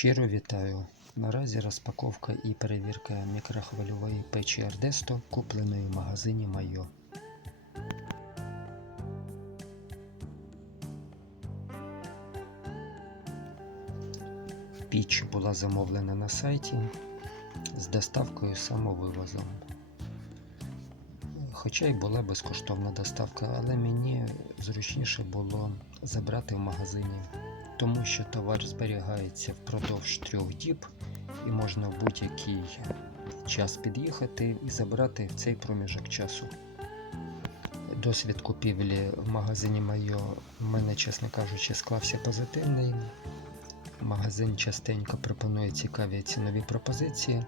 Щиро вітаю! Наразі розпаковка і перевірка мікрохвильової печі Ардесто, купленої в магазині Майо. Піч була замовлена на сайті з доставкою самовивозом. Хоча й була безкоштовна доставка, але мені зручніше було забрати в магазині тому що товар зберігається впродовж трьох діб і можна в будь-який час під'їхати і забрати в цей проміжок часу. Досвід купівлі в магазині Майо в мене, чесно кажучи, склався позитивний. Магазин частенько пропонує цікаві цінові пропозиції.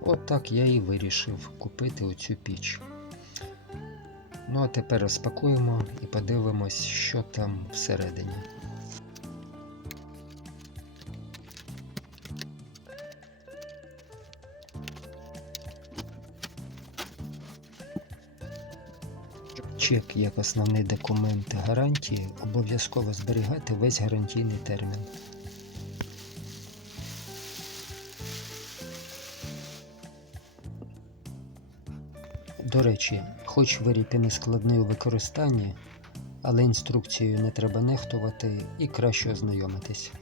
От так я і вирішив купити оцю піч. Ну а тепер розпакуємо і подивимось, що там всередині. Чек як основний документ гарантії обов'язково зберігати весь гарантійний термін. До речі, хоч виріб і не складний у використанні, але інструкцією не треба нехтувати і краще ознайомитись.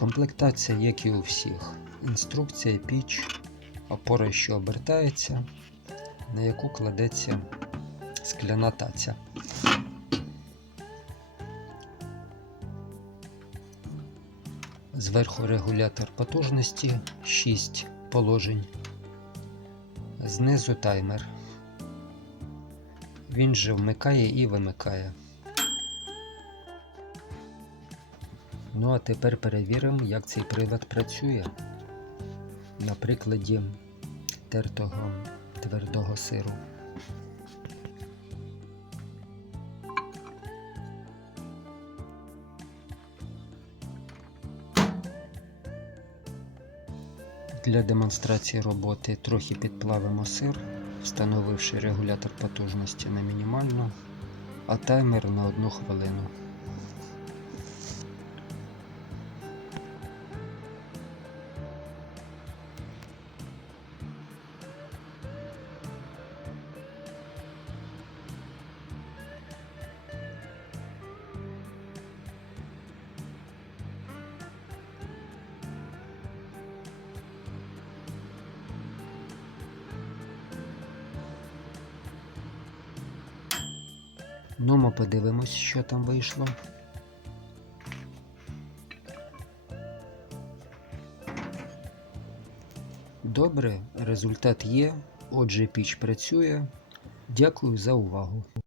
Комплектація, як і у всіх. Інструкція піч, опора, що обертається, на яку кладеться скляна таця. Зверху регулятор потужності 6 положень. Знизу таймер. Він же вмикає і вимикає. Ну а тепер перевіримо, як цей прилад працює на прикладі тертого твердого сиру. Для демонстрації роботи трохи підплавимо сир, встановивши регулятор потужності на мінімальну, а таймер на одну хвилину. Ну, ми подивимось, що там вийшло. Добре, результат є. Отже, піч працює. Дякую за увагу.